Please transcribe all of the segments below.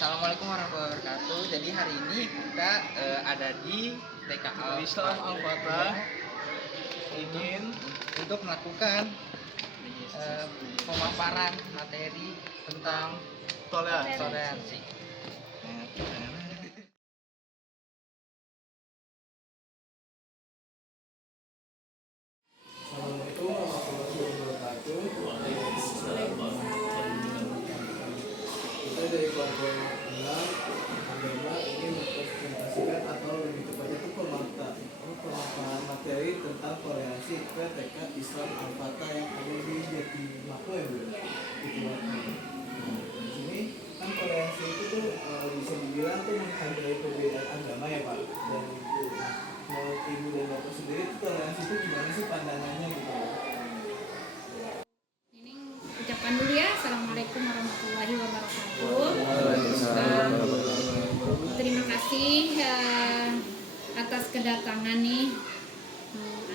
Assalamualaikum warahmatullahi wabarakatuh. Jadi hari ini kita ada di TK Islam Al-Fatah ingin untuk melakukan pemaparan materi tentang toleransi. Assalamualaikum warahmatullahi wabarakatuh. Kita dari kelompok 6 agama ingin mempresentasikan atau lebih tepatnya itu pemaparan materi tentang toleransi ke TK Islam Al-Fatah yang ada di Jatimako ya Bu. Di sini kan toleransi itu tuh bisa dibilang tuh menghargai perbedaan agama ya Pak. Dan menurut Ibu dan Bapak sendiri itu toleransi itu gimana sih pandangannya gitu? Ini ucapkan dulu ya, Assalamualaikum warahmatullahi wabarakatuh. Terima kasih atas kedatangan nih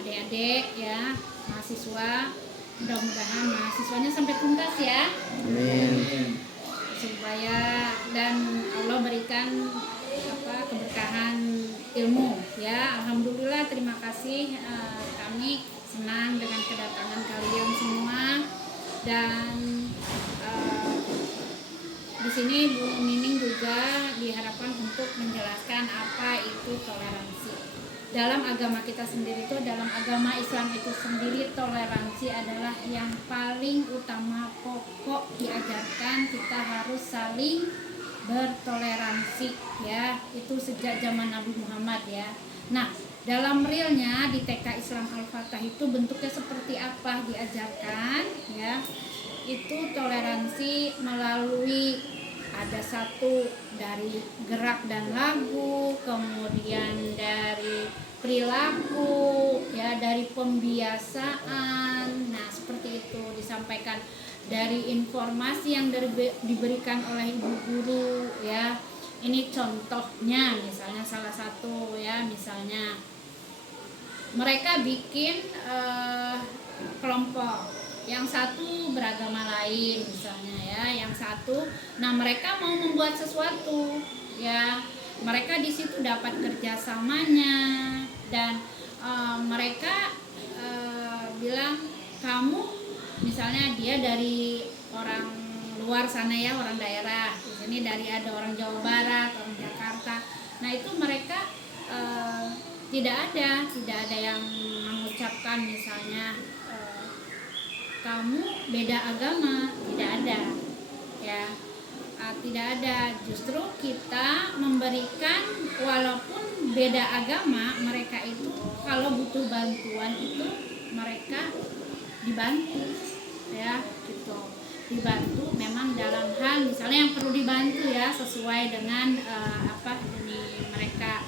adik-adik ya, mahasiswa. Mudah-mudahan mahasiswanya sampai tuntas ya. Amin. Supaya dan Allah berikan keberkahan ilmu ya. Alhamdulillah, terima kasih, kami senang dengan kedatangan kalian semua. Dan di sini Bu Nining juga diharapkan untuk menjelaskan apa itu toleransi. Dalam agama kita sendiri itu, dalam agama Islam itu sendiri, toleransi adalah yang paling utama, pokok diajarkan kita harus saling bertoleransi ya. Itu sejak zaman Nabi Muhammad ya. Nah, dalam realnya di TK Islam Al-Fatah itu bentuknya seperti apa diajarkan ya. Itu toleransi melalui ada satu dari gerak dan lagu, kemudian dari perilaku ya, dari pembiasaan. Nah, seperti itu disampaikan, dari informasi yang diberikan oleh ibu guru ya. Ini contohnya, misalnya salah satu ya, misalnya mereka bikin kelompok, yang satu beragama lain misalnya ya, yang satu, nah mereka mau membuat sesuatu ya, mereka di situ dapat kerjasamanya dan mereka bilang, kamu misalnya dia dari orang luar sana ya, orang daerah, di sini dari ada orang Jawa Barat, orang Jakarta. Nah itu mereka tidak ada yang mengucapkan misalnya kamu beda agama, tidak ada ya, tidak ada. Justru kita memberikan, walaupun beda agama, mereka itu kalau butuh bantuan itu mereka dibantu ya, gitu, dibantu memang dalam hal misalnya yang perlu dibantu ya, sesuai dengan ini mereka.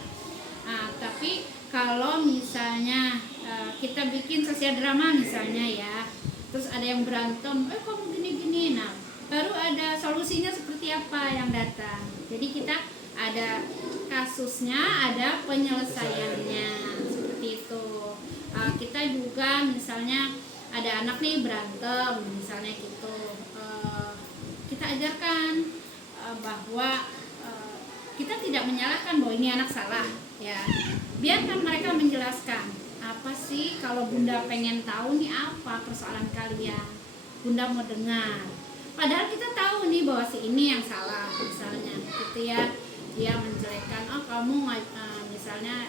Tapi kalau misalnya kita bikin sosial drama misalnya ya, terus ada yang berantem, kamu gini-gini, nah baru ada solusinya seperti apa yang datang. Jadi kita ada kasusnya, ada penyelesaiannya, seperti itu. Kita juga misalnya ada anak nih berantem misalnya gitu, kita ajarkan bahwa kita tidak menyalahkan bahwa ini anak salah ya, biarkan mereka menjelaskan. Apa sih, kalau bunda pengen tahu nih apa persoalan kalian, bunda mau dengar. Padahal kita tahu nih bahwa si ini yang salah misalnya gitu ya, dia menjelekkan, kamu misalnya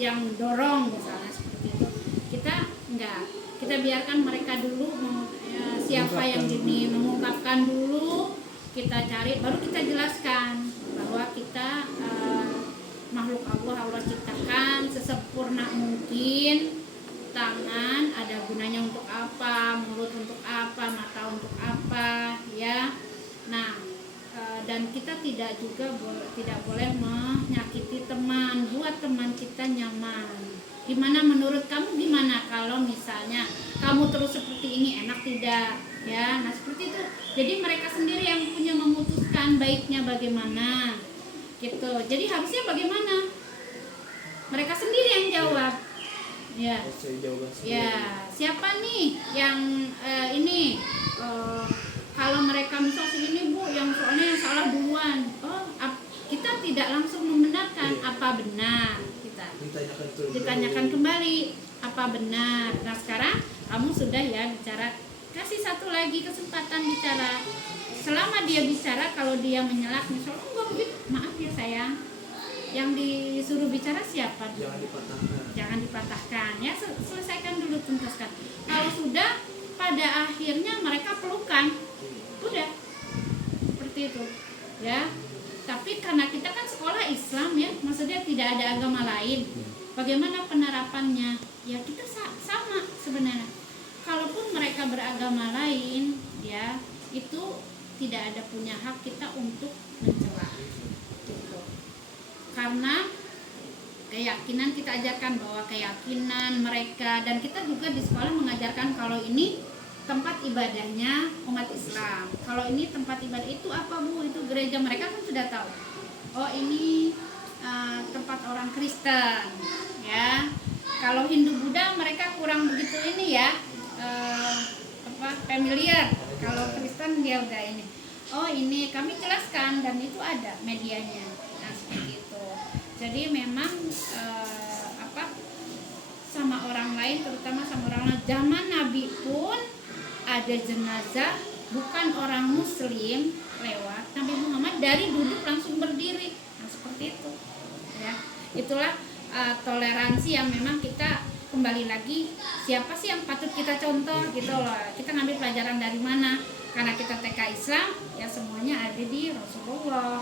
yang dorong misalnya seperti itu. Kita enggak, kita biarkan mereka dulu siapa yang gini mengungkapkan dulu, kita cari, baru kita jelaskan bahwa kita makhluk Allah ciptakan sesempurna mungkin. Tangan ada gunanya untuk apa, mulut untuk apa, mata untuk apa ya. Nah, dan kita tidak boleh menyakiti teman, buat teman kita nyaman. Gimana menurut kamu, gimana kalau misalnya kamu terus seperti ini, enak tidak ya? Nah seperti itu. Jadi mereka sendiri yang punya memutuskan baiknya bagaimana gitu. Jadi harusnya bagaimana? Mereka sendiri yang jawab. Ya. Ya, siapa nih yang ini? Kalau mereka misalnya ini Bu, yang soalnya yang salah duluan. tidak langsung membenarkan apa benar kita. Ditanyakan kembali apa benar. Nah sekarang kamu sudah ya bicara, kasih satu lagi kesempatan bicara. Selama dia bicara, kalau dia menyela misalnya, enggak begitu, maaf ya sayang, yang disuruh bicara siapa? Jangan dipatahkan ya, selesaikan dulu, tuntaskan. Kalau sudah, pada akhirnya mereka pelukan, udah seperti itu ya. Tapi karena kita kan sekolah Islam ya, maksudnya tidak ada agama lain, bagaimana penerapannya ya, kita sama sebenarnya. Kalaupun mereka beragama lain ya, itu tidak ada punya hak kita untuk mencela gitu. Karena keyakinan kita ajarkan bahwa keyakinan mereka, dan kita juga di sekolah mengajarkan kalau ini tempat ibadahnya umat Islam, kalau ini tempat ibadah itu apa Bu, itu gereja, mereka kan sudah tahu. Oh ini tempat orang Kristen ya. Kalau Hindu Buddha mereka kurang begitu ini ya, familiar. Kalau Kristen dia udah ini. Oh ini kami jelaskan, dan itu ada medianya. Nah seperti itu. Jadi memang sama orang lain, terutama sama orang lain, zaman Nabi pun ada jenazah bukan orang Muslim lewat, Nabi Muhammad dari duduk langsung berdiri. Nah seperti itu ya. Itulah toleransi yang memang kita kembali lagi, siapa sih yang patut kita contoh gitu loh. Kita ngambil pelajaran dari mana? Karena kita TK Islam ya, semuanya ada di Rasulullah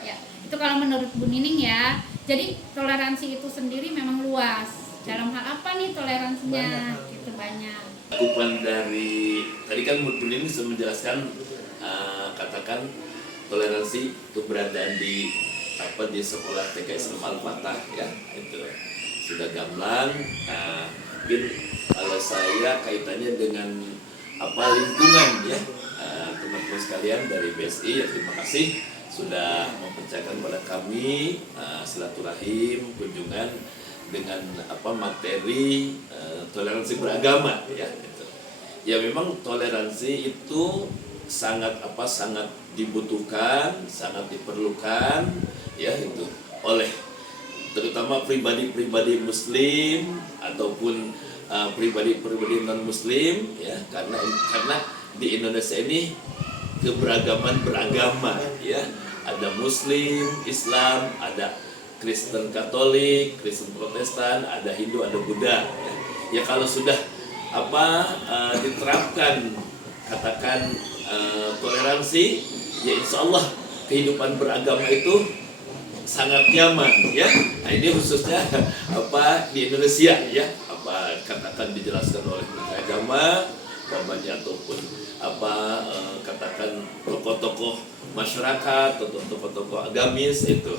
ya. Itu kalau menurut Bu Nining ya. Jadi toleransi itu sendiri memang luas. Dalam hal apa nih toleransinya? Itu banyak. Cakupan dari tadi kan Bu Nining sudah menjelaskan, katakan toleransi keberadaan di di sekolah TK Islam Al-Fatah ya, itu sudah gamblang. Mungkin kalau saya kaitannya dengan lingkungan ya, teman-teman sekalian dari BSI ya, terima kasih sudah mempercayakan pada kami silaturahim kunjungan dengan materi toleransi beragama ya gitu. Ya memang toleransi itu sangat sangat dibutuhkan, sangat diperlukan ya itu oleh terutama pribadi-pribadi muslim ataupun pribadi-pribadi non muslim ya, karena di Indonesia ini keberagaman beragama ya, ada muslim, Islam, ada Kristen Katolik, Kristen Protestan, ada Hindu, ada Buddha ya. Ya kalau sudah diterapkan katakan toleransi ya, insya Allah kehidupan beragama itu sangat nyaman ya. Nah ini khususnya di Indonesia ya, katakan dijelaskan oleh Menteri Agama umpamanya, ataupun katakan tokoh-tokoh masyarakat atau tokoh-tokoh agamis itu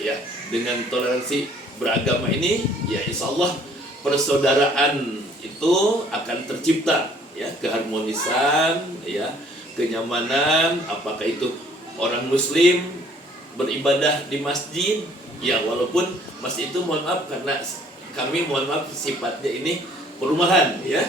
ya, dengan toleransi beragama ini ya insya Allah persaudaraan itu akan tercipta ya, keharmonisan ya, kenyamanan. Apakah itu orang muslim beribadah di masjid ya, walaupun masjid itu mohon maaf karena kami mohon maaf sifatnya ini perumahan ya,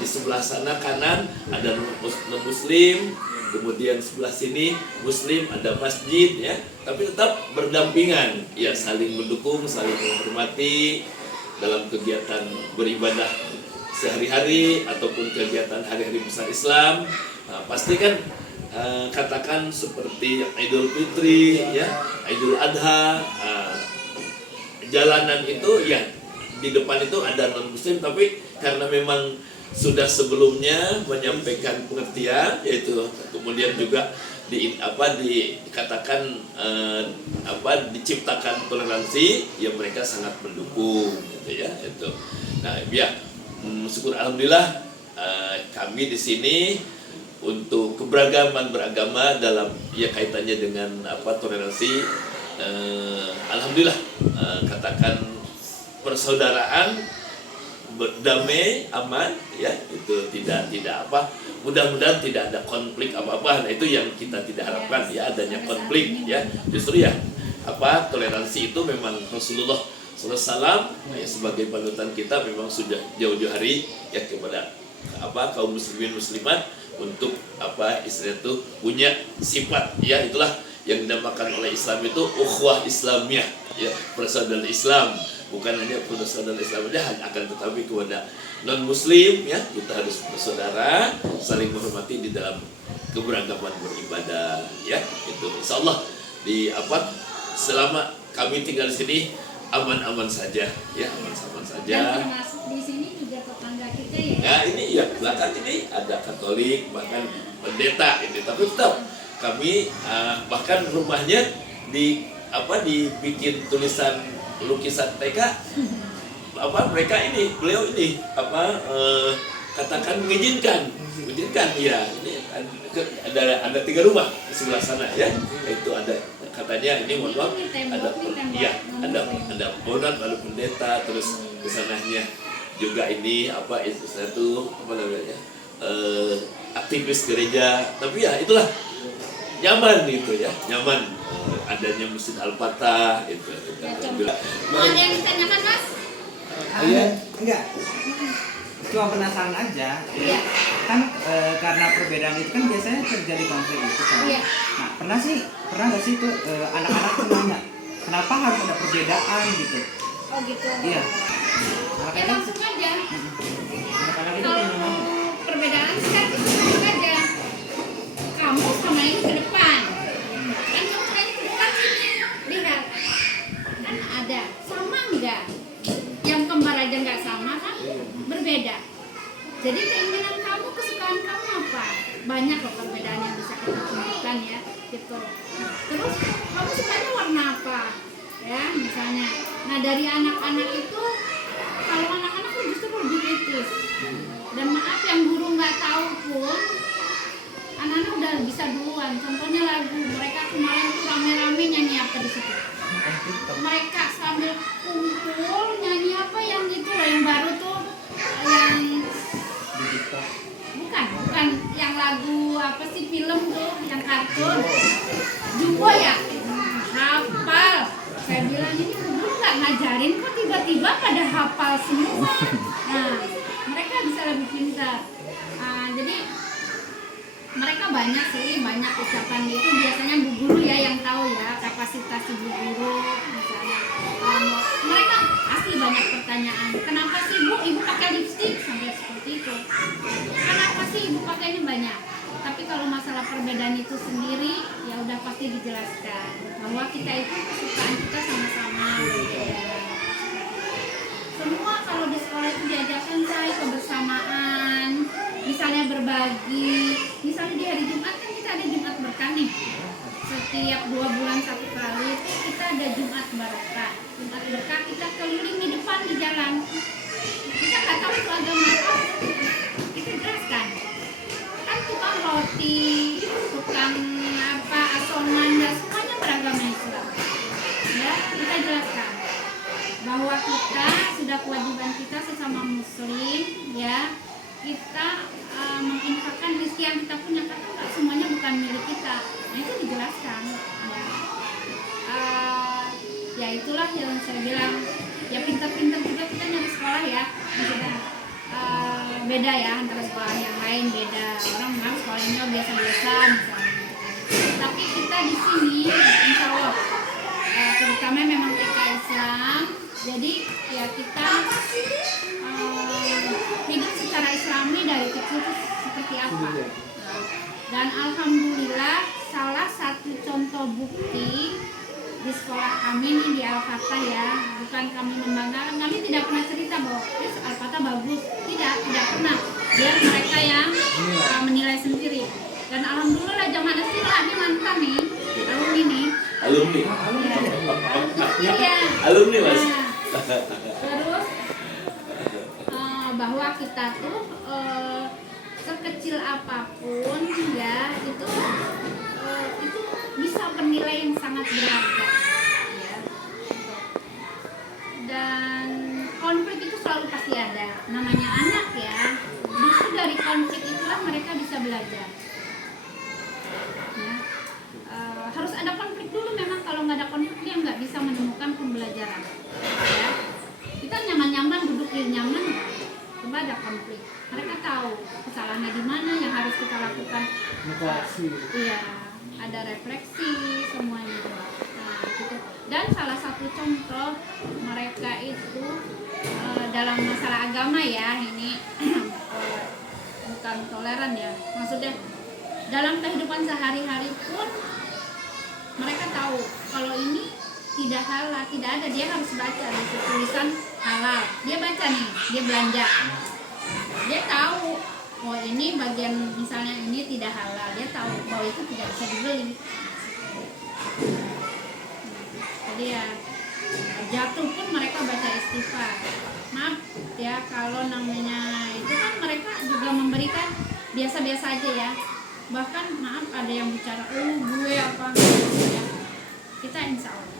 di sebelah sana kanan ada non muslim, kemudian sebelah sini muslim, ada masjid ya, tapi tetap berdampingan ya, saling mendukung, saling menghormati dalam kegiatan beribadah sehari-hari ataupun kegiatan hari-hari besar Islam. Nah, pasti kan katakan seperti Idul Fitri ya, Idul Adha, jalanan itu ya di depan itu ada non muslim, tapi karena memang sudah sebelumnya menyampaikan pengertian, yaitu kemudian juga dikatakan diciptakan toleransi ya, mereka sangat mendukung gitu ya itu. Nah ya syukur alhamdulillah kami di sini untuk keberagaman beragama dalam ya kaitannya dengan toleransi, alhamdulillah katakan persaudaraan berdamai aman ya, itu tidak mudah-mudahan tidak ada konflik apa-apa. Nah itu yang kita tidak harapkan ya, adanya konflik ya. Justru ya toleransi itu memang Rasulullah SAW ya, sebagai panutan kita memang sudah jauh-jauh hari ya kepada kaum muslimin muslimat untuk istilah itu punya sifat ya, itulah yang dinamakan oleh Islam itu ukhuwah Islamiyah, ya, persaudaraan Islam. Bukan hanya persaudaraan Islam saja, akan tetapi kepada non Muslim, ya, kita harus bersaudara, saling menghormati di dalam keberagaman beribadah, ya. Itu insya Allah selama kami tinggal di sini aman-aman saja, ya, aman-aman saja. Dan termasuk di sini juga tetangga kita ya. Ya, ini ya belakang ini ada Katolik, bahkan pendeta ini, tapi tetap kami bahkan rumahnya dibikin tulisan lukisan TK, mereka ini, beliau ini katakan mengizinkan ya, ini ada 3 rumah di sebelah sana, ya, itu ada katanya ini mohon maaf ada bonat lalu pendeta, terus kesananya juga ini aktivis gereja, tapi ya itulah nyaman gitu ya, nyaman adanya Masjid Al-Fatah itu. Mau ada yang ditanyakan Mas? Iya, enggak. Cuma penasaran aja. Iya. Kan karena perbedaan itu kan biasanya terjadi konflik itu kan. Iya. Nah, pernah nggak sih tuh anak-anak tuh nanya, kenapa harus ada perbedaan gitu? Oh gitu. Iya. Ya langsung aja. Anak-anak itu Kalau punya perbedaan kan langsung aja. Kamu sama ini ke depan. Kan kamu sama ini ke depan sini. Lihat. Kan ada. Sama enggak? Yang kembar aja nggak sama kan? Berbeda. Jadi keinginan kamu, kesukaan kamu apa? Banyak loh perbedaan yang bisa kita temukan ya, gitu. Terus kamu sukanya warna apa? Ya, misalnya. Nah dari anak-anak itu, kalau anak-anak itu justru lebih kritis. Dan maaf yang guru nggak tahu pun, anak-anak udah bisa duluan. Contohnya lagu, mereka kemarin tuh rame-rame nyanyi apa di situ? Mereka sambil kumpul nyanyi apa yang itu loh, yang baru tuh, yang bukan yang lagu apa sih, film tuh yang kartun Jumbo ya, hafal. Saya bilang ini guru nggak ngajarin kok tiba-tiba pada hafal semua. Nah mereka bisa lebih pintar. Jadi mereka banyak ucapan itu, biasanya bu guru ya yang tahu ya kapasitas ibu guru misalnya. Mereka asli banyak pertanyaan, kenapa sih bu ibu pakai lipstik, sampai seperti itu. Kenapa sih ibu pakainya banyak. Tapi kalau masalah perbedaan itu sendiri ya udah pasti dijelaskan bahwa kita itu kesukaan kita sama-sama berbeda. Semua kalau di sekolah itu diajarkan saya kebersamaan, misalnya berbagi. Misalnya di hari Jumat kan kita ada Jumat berkah nih. Setiap 2 bulan 1 kali itu kita ada Jumat barokah. Jumat berkah kita keliling di depan di jalan. Kita nggak tahu itu agama apa, kita jelaskan. Kan tukang roti, tukang asongan, dan semuanya beragama Islam. Ya, kita jelaskan bahwa kita sudah kewajiban kita sesama Muslim, ya. Kita menginfakkan rezeki yang kita punya, karena nggak semuanya bukan milik kita. Nah itu dijelaskan. Ya itulah yang saya bilang. Ya pintar-pintar juga kita nyari sekolah ya. Maksudnya beda ya antara sekolah yang lain, beda. Orang bilang sekolahnya biasa-biasa misalnya. Tapi kita di sini, insya Allah, terutama memang TK Islam. Jadi ya kita hidup secara Islami dari kecil itu seperti apa. Dan alhamdulillah salah satu contoh bukti di sekolah kami nih di Al-Fatah ya, bukan kami membanggakan, kami tidak pernah cerita bahwa Al-Fatah bagus, tidak pernah. Biar mereka yang menilai sendiri. Dan alhamdulillah zaman istilah ini mantan nih, alumni mas. Terus bahwa kita tuh sekecil apapun ya itu bisa bernilai yang sangat berharga ya. Dan konflik itu selalu pasti ada, namanya anak ya. Justru dari konflik itulah mereka bisa belajar ya. Harus ada konflik dulu, memang kalau nggak ada konflik dia nggak bisa menemukan pembelajaran ya. Kita nyaman-nyaman duduk di nyaman, coba ada konflik, mereka tahu kesalahannya di mana yang harus kita lakukan. Iya, ada refleksi, Dan salah satu contoh mereka itu dalam masalah agama ya, ini bukan toleran ya, maksudnya dalam kehidupan sehari-hari pun mereka tahu kalau ini tidak halal, tidak ada, dia harus baca di tulisan halal, dia baca nih, dia belanja, dia tahu oh ini bagian misalnya ini tidak halal, dia tahu bahwa itu tidak bisa dibeli. Jadi ya jatuh pun mereka baca istighfar. Maaf ya kalau namanya itu kan mereka juga memberikan biasa-biasa aja ya. Bahkan maaf ada yang bicara gue apa ya. Kita insya Allah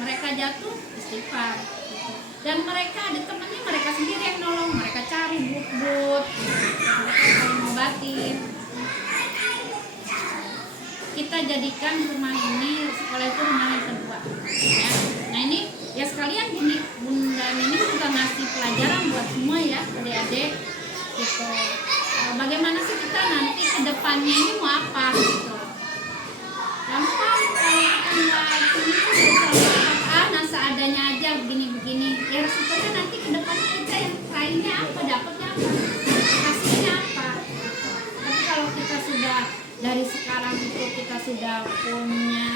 mereka jatuh istighfar gitu. Dan mereka ada temannya mereka sendiri yang nolong, mereka cari but-but, mereka saling ngobatin. Kita jadikan rumah ini sekolah itu rumah yang kedua ya. Nah ini ya sekalian gini, Bunda ini juga ngasih pelajaran buat semua ya adik-adik gitu. Bagaimana sih kita nanti ke depannya ini mau apa gitu. Gampang kalau kita nggak ini nah seadanya aja begini-begini ya resikonya nanti ke depannya kita yang lainnya apa, dapatnya apa, hasilnya apa gitu. Tapi kalau kita sudah dari sekarang itu kita sudah punya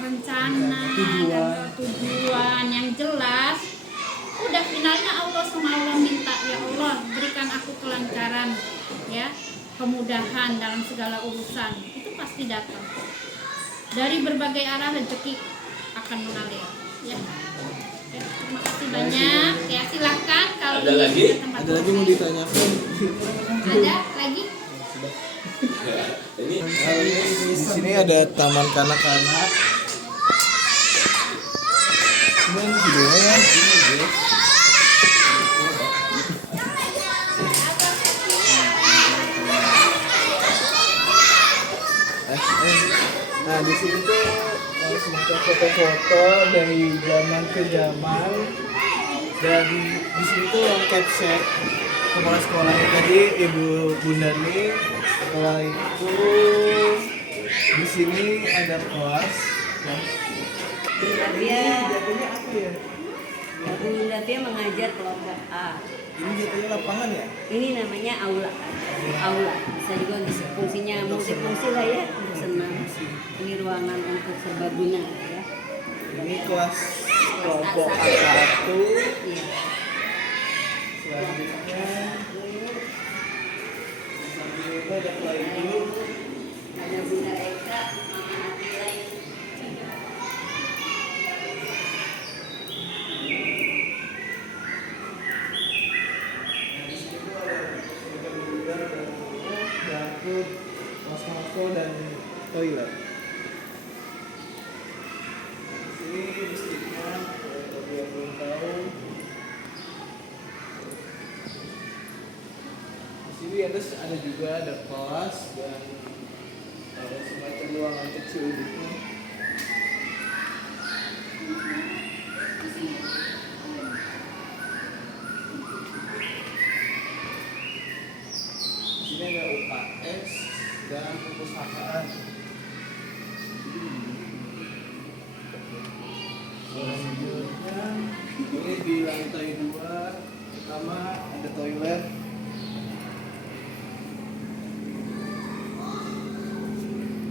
rencana dan tujuan yang jelas, udah finalnya Allah sama Allah minta ya Allah berikan aku kelancaran ya, kemudahan dalam segala urusan, itu pasti datang dari berbagai arah, rezeki akan mengalir ya. Oke, terima kasih banyak ya, silahkan kalau Ada lagi? Ada lagi mau ditanyakan? ada lagi. Ini Di sini ada taman kanak-kanak. Ini videonya ya. Nah di sini tuh semacam foto-foto dari zaman ke zaman, dan di sini tuh lengkap set kepala sekolahnya tadi Ibu Bundani. Setelah itu di sini ada kelas. Dia Jatuhnya apa ya? Bunda dia mengajar kelompok A. Ini jatuhnya lapangan ya? Ini namanya aula. Aula bisa juga fungsinya multifungsi lah ya, untuk senam. Ini ruangan untuk serbaguna ya. Ini kelas kelompok A1. A1. Iya. Selanjutnya itu ada playgroup. Ada Bunda Eka, Mama Nabila yang Di sini tuh ada berbeda dapur, wastafel dan toilet. Di sini listriknya kalau yang belum tahu. Di sini ada juga ada kelas dan semacam ruangan kecil gitu. Di sini ada UKS dan perpustakaan. Selanjutnya ini di lantai 2 pertama ada toilet.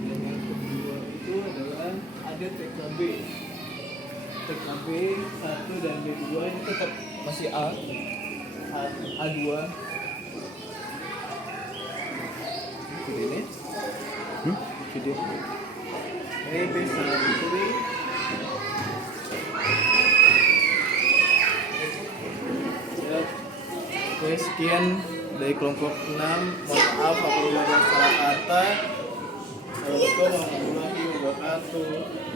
Dan yang kedua itu adalah ada TKB. TKB 1 dan B2 ini tetap masih A2. Video ini? Video. Ini B1 ini. Oke, sekian dari kelompok 6. Mohon maaf apabila ada salah kata. Assalamualaikum warahmatullahi wabarakatuh.